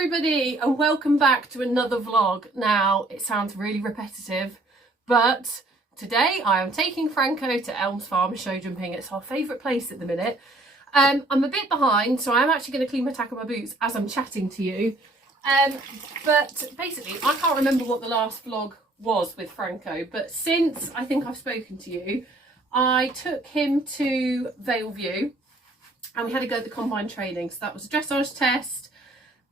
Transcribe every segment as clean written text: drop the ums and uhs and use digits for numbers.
everybody and welcome back to another vlog. Now it sounds really repetitive, but today I am taking Franco to Elms Farm Showjumping. It's our favourite place at the minute. I'm a bit behind, so I'm actually going to clean my tack on my boots as I'm chatting to you. But basically I can't remember what the last vlog was with Franco, but since I think I've spoken to you, I took him to Valeview and we had to go to the combine training. So that was a dressage test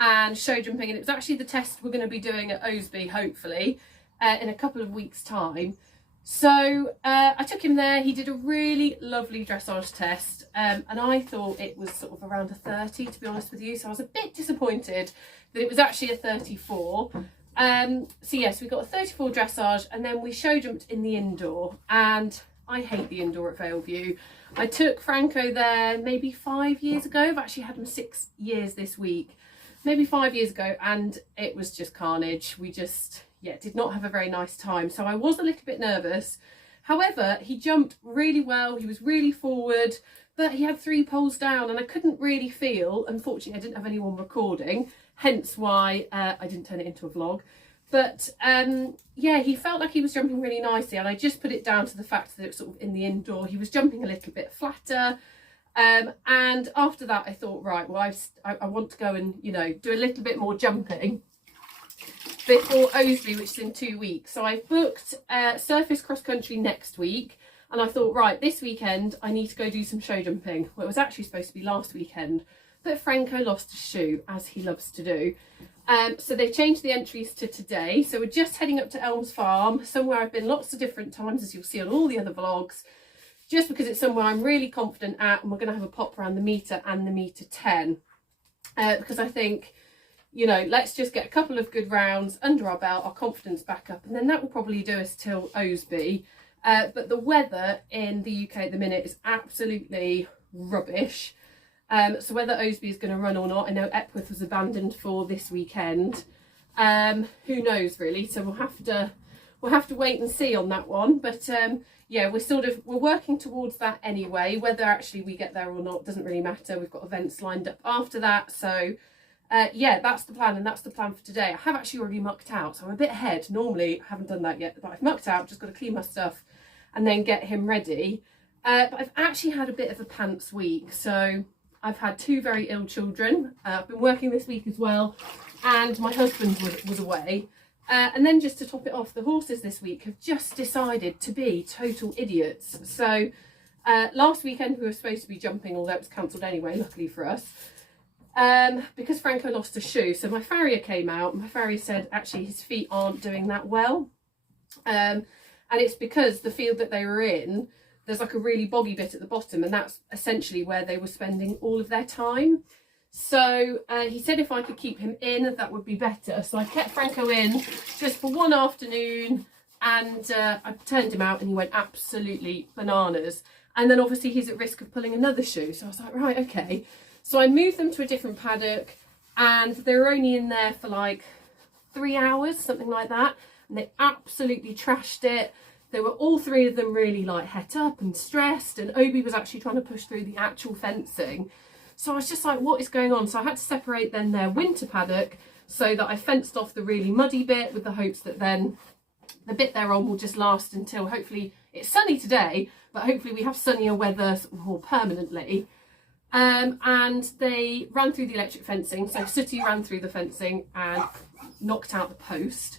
and show jumping, and it was actually the test we're going to be doing at Osby hopefully in a couple of weeks time. So I took him there. He did a really lovely dressage test and I thought it was sort of around a 30, to be honest with you, so I was a bit disappointed that it was actually a 34. So yes, we got a 34 dressage and then we show jumped in the indoor, and I hate the indoor at Valeview. I took Franco there maybe 5 years ago. I've actually had him 6 years this week, maybe 5 years ago, and it was just carnage. We just, did not have a very nice time. So I was a little bit nervous. However, he jumped really well. He was really forward, but he had 3 poles down and I couldn't really feel, unfortunately I didn't have anyone recording, hence why I didn't turn it into a vlog. But yeah, he felt like he was jumping really nicely, and I just put it down to the fact that it was sort of in the indoor. He was jumping a little bit flatter. And after that I thought, right, well I want to go and, you know, do a little bit more jumping before Osby, which is in 2 weeks. So I booked surface cross country next week, and I thought, right, this weekend I need to go do some show jumping. Well, it was actually supposed to be last weekend, but Franco lost a shoe, as he loves to do. So they've changed the entries to today. So we're just heading up to Elms Farm, somewhere I've been lots of different times, as you'll see on all the other vlogs, just because it's somewhere I'm really confident at, and we're going to have a pop around the metre and the metre 10. Because I think, you know, let's just get a couple of good rounds under our belt, our confidence back up, and then that will probably do us till Osby. But the weather in the UK at the minute is absolutely rubbish. So whether Osby is going to run or not, I know Epworth was abandoned for this weekend. Who knows really? So we'll have to wait and see on that one. But yeah, we're working towards that anyway. Whether actually we get there or not doesn't really matter. We've got events lined up after that. So yeah, that's the plan, and that's the plan for today. I have actually already mucked out, so I'm a bit ahead. Normally I haven't done that yet, but I've mucked out. Just got to clean my stuff and then get him ready. But I've actually had a bit of a pants week. So I've had 2 very ill children. I've been working this week as well, and my husband was away. And then just to top it off, the horses this week have just decided to be total idiots. So last weekend we were supposed to be jumping, although it was cancelled anyway, luckily for us, because Franco lost a shoe. So my farrier came out, and my farrier said actually his feet aren't doing that well. And it's because the field that they were in, there's like a really boggy bit at the bottom, and that's essentially where they were spending all of their time. So he said if I could keep him in, that would be better. So I kept Franco in just for one afternoon, and I turned him out and he went absolutely bananas. And then obviously he's at risk of pulling another shoe. So I was like, right, okay. So I moved them to a different paddock, and they were only in there for like 3 hours, something like that. And they absolutely trashed it. They were all 3 of them really like het up and stressed, and Obi was actually trying to push through the actual fencing. So I was just like, what is going on? So I had to separate then their winter paddock so that I fenced off the really muddy bit, with the hopes that then the bit they're on will just last until, hopefully, it's sunny today, but hopefully we have sunnier weather more permanently. And they ran through the electric fencing. So Sooty ran through the fencing and knocked out the post.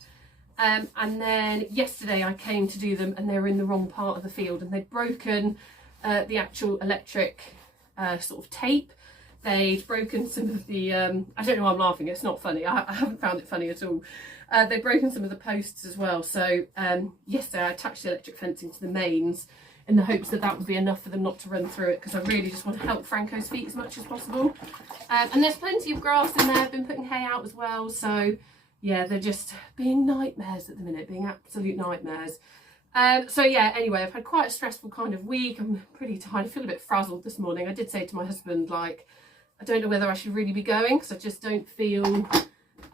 And then yesterday I came to do them, and they were in the wrong part of the field, and they'd broken the actual electric sort of tape. They'd broken some of the, I don't know why I'm laughing, it's not funny, I haven't found it funny at all. They'd broken some of the posts as well. So yesterday I attached the electric fencing to the mains in the hopes that that would be enough for them not to run through it, because I really just want to help Franco's feet as much as possible. And there's plenty of grass in there. I've been putting hay out as well. So yeah, they're just being nightmares at the minute, being absolute nightmares. So yeah, anyway, I've had quite a stressful kind of week. I'm pretty tired. I feel a bit frazzled this morning. I did say to my husband, like, I don't know whether I should really be going, because I just don't feel 100%.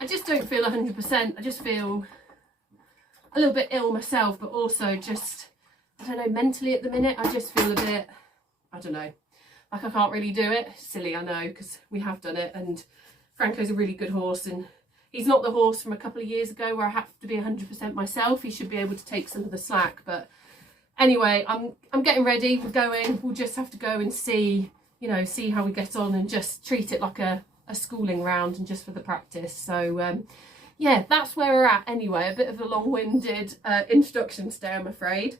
I just feel a little bit ill myself, but also just, I don't know, mentally at the minute, I just feel a bit, I don't know, like I can't really do it. Silly, I know, because we have done it, and Franco's a really good horse, and he's not the horse from a couple of years ago where I have to be 100% myself. He should be able to take some of the slack. But anyway, I'm getting ready. We're going. We'll just have to go and see, you know, see how we get on and just treat it like a schooling round and just for the practice. So yeah, that's where we're at anyway. A bit of a long-winded introduction today, I'm afraid.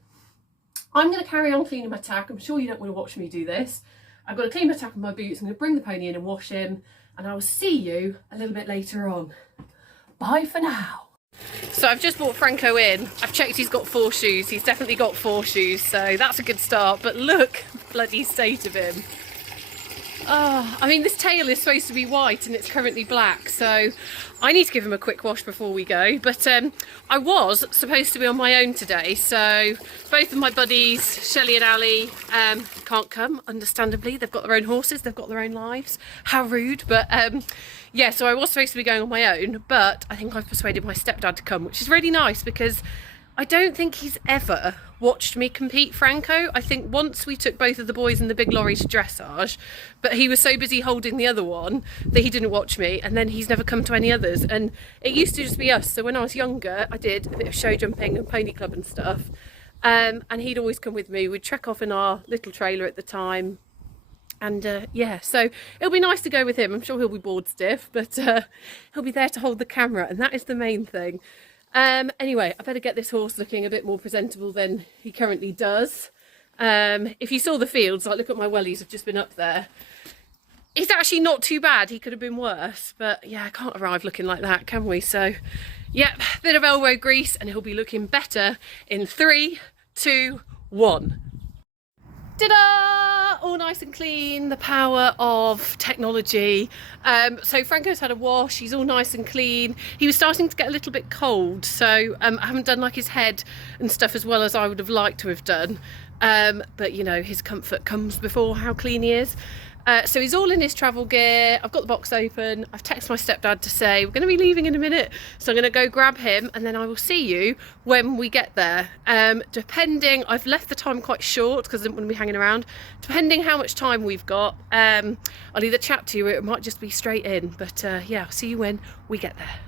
I'm going to carry on cleaning my tack. I'm sure you don't want to watch me do this. I've got to clean my tack and my boots. I'm going to bring the pony in and wash him, and I will see you a little bit later on. Bye for now. So I've just brought Franco in. I've checked he's got 4 shoes. He's definitely got 4 shoes, so that's a good start. But look, the bloody state of him. Oh, I mean, this tail is supposed to be white and it's currently black, so I need to give him a quick wash before we go. But I was supposed to be on my own today, so both of my buddies, Shelley and Ali, can't come, understandably. They've got their own horses, they've got their own lives. How rude. But yeah, so I was supposed to be going on my own, but I think I've persuaded my stepdad to come, which is really nice because I don't think he's ever watched me compete, Franco. I think once we took both of the boys in the big lorry to dressage, but he was so busy holding the other one that he didn't watch me, and then he's never come to any others. And it used to just be us. So when I was younger, I did a bit of show jumping and pony club and stuff, and he'd always come with me. We'd trek off in our little trailer at the time, and yeah, so it'll be nice to go with him. I'm sure he'll be bored stiff, but he'll be there to hold the camera, and that is the main thing. Anyway, I better get this horse looking a bit more presentable than he currently does. If you saw the fields, like look at my wellies, have just been up there. It's actually not too bad. He could have been worse, but yeah, I can't arrive looking like that, can we? So, yep, bit of elbow grease and he'll be looking better in 3, 2, 1. Ta-da! All nice and clean, the power of technology. So Franco's had a wash, he's all nice and clean. He was starting to get a little bit cold, so I haven't done like his head and stuff as well as I would have liked to have done. But you know, his comfort comes before how clean he is. So he's all in his travel gear. I've got the box open. I've texted my stepdad to say we're going to be leaving in a minute, so I'm going to go grab him and then I will see you when we get there. Depending, I've left the time quite short because I didn't want to be hanging around. Depending how much time we've got, I'll either chat to you or it might just be straight in. But yeah, I'll see you when we get there.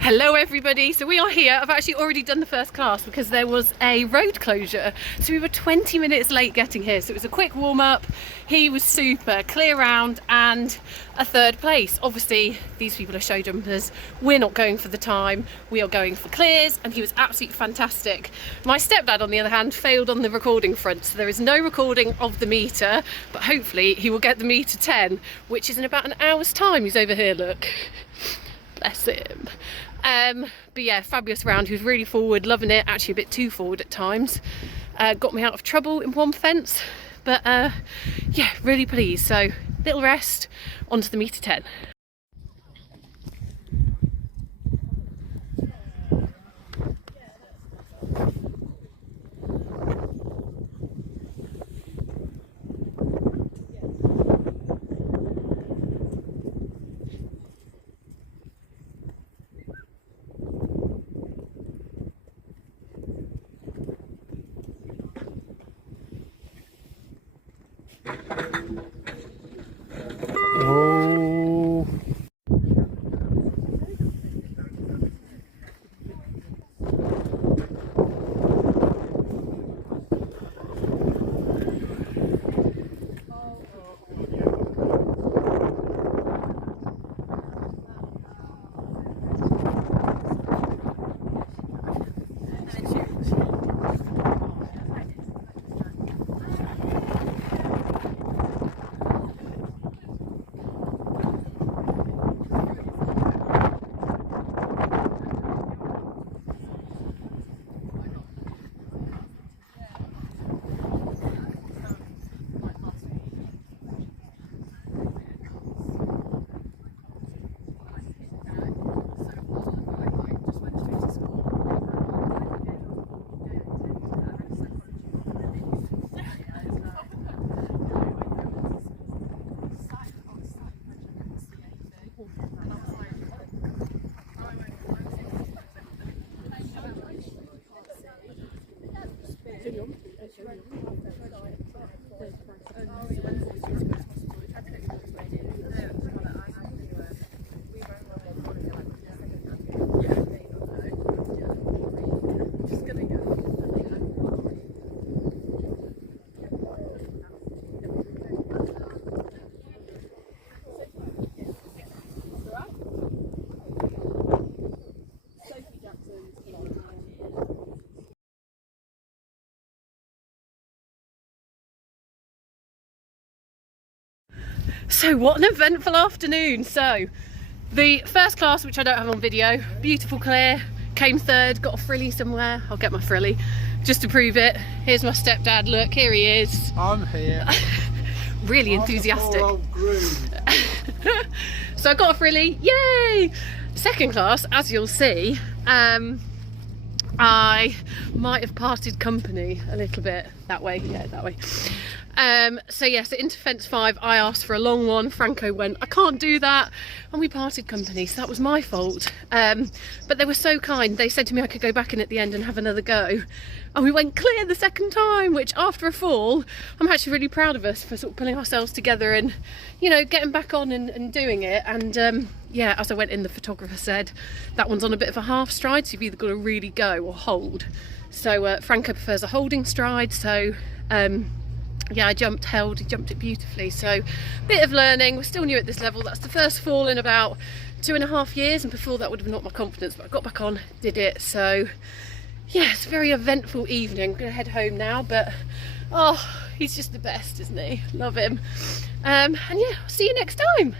Hello everybody, so we are here. I've actually already done the first class because there was a road closure, so we were 20 minutes late getting here, so it was a quick warm-up. He was super, clear round and a 3rd place. Obviously these people are show jumpers, we're not going for the time, we are going for clears, and he was absolutely fantastic. My stepdad on the other hand failed on the recording front, so there is no recording of the meter, but hopefully he will get the meter 10, which is in about an hour's time. He's over here, look. Bless him. But yeah, fabulous round. He was really forward, loving it, actually a bit too forward at times. Got me out of trouble in one fence, but yeah, really pleased. So little rest, onto the meter 10. Oh, So what an eventful afternoon. So the first class, which I don't have on video, beautiful clear, came third, got a frilly somewhere. I'll get my frilly just to prove it. Here's my stepdad, look, here he is. I'm here. Really enthusiastic. I'm the poor old groom. So I got a frilly, yay! Second class, as you'll see, I might have parted company a little bit that way, yeah, that way. So yes, into fence 5, I asked for a long one. Franco went, I can't do that, and we parted company, so that was my fault. But they were so kind. They said to me I could go back in at the end and have another go, and we went clear the second time, which after a fall, I'm actually really proud of us for sort of pulling ourselves together and, you know, getting back on and doing it. And yeah, as I went in, the photographer said that one's on a bit of a half stride, so you've either got to really go or hold. So Franco prefers a holding stride, so yeah, I jumped, held, he jumped it beautifully. So bit of learning, we're still new at this level. That's the first fall in about 2.5 years, and before that would have knocked my confidence, but I got back on, did it. So yeah, it's a very eventful evening. I'm gonna head home now, but oh, he's just the best, isn't he? Love him. And yeah, I'll see you next time.